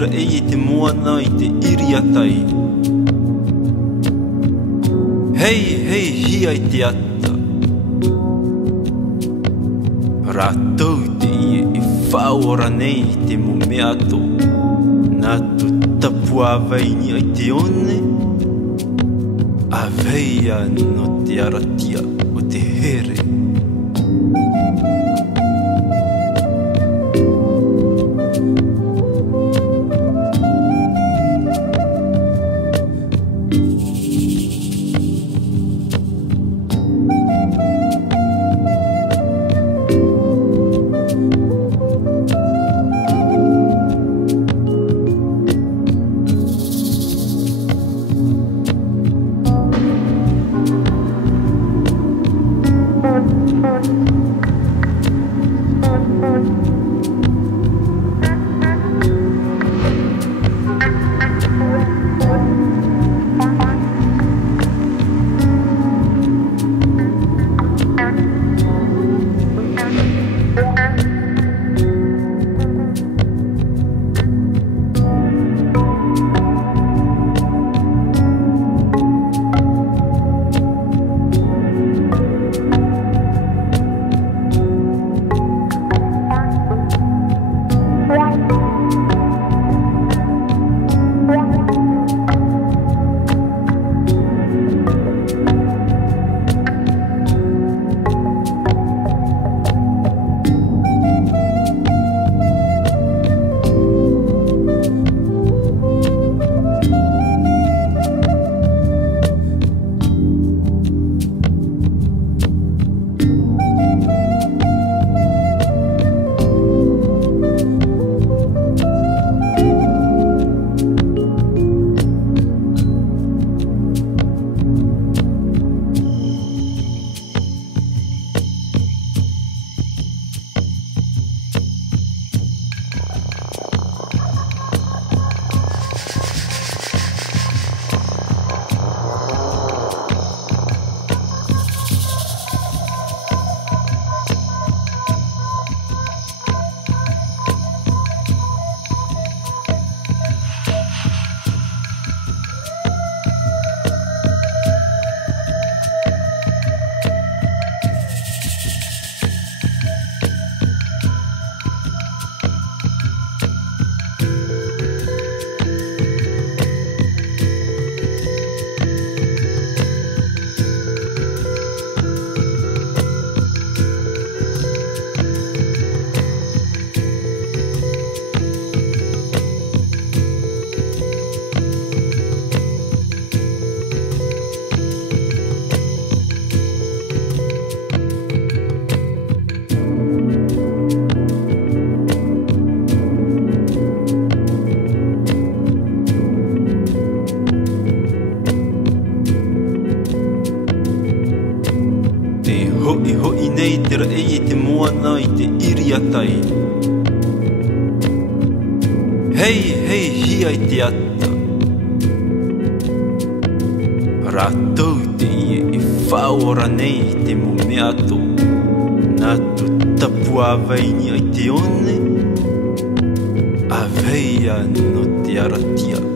ra e te moana I te iri atai. Hei, hei, hia I te ata. Rātou te ie I whaora nei te mo mea ato. Nā tu tapu awaini ai te one. A veia no te aratia o te here. Hoi hoi nei te ra e te moana I te iri atai. Hei, hei, hia I te ata. Rātou te ie I whaora nei te mo mea ato. Nā tu tapu awaini ai te one. A veia no te aratia.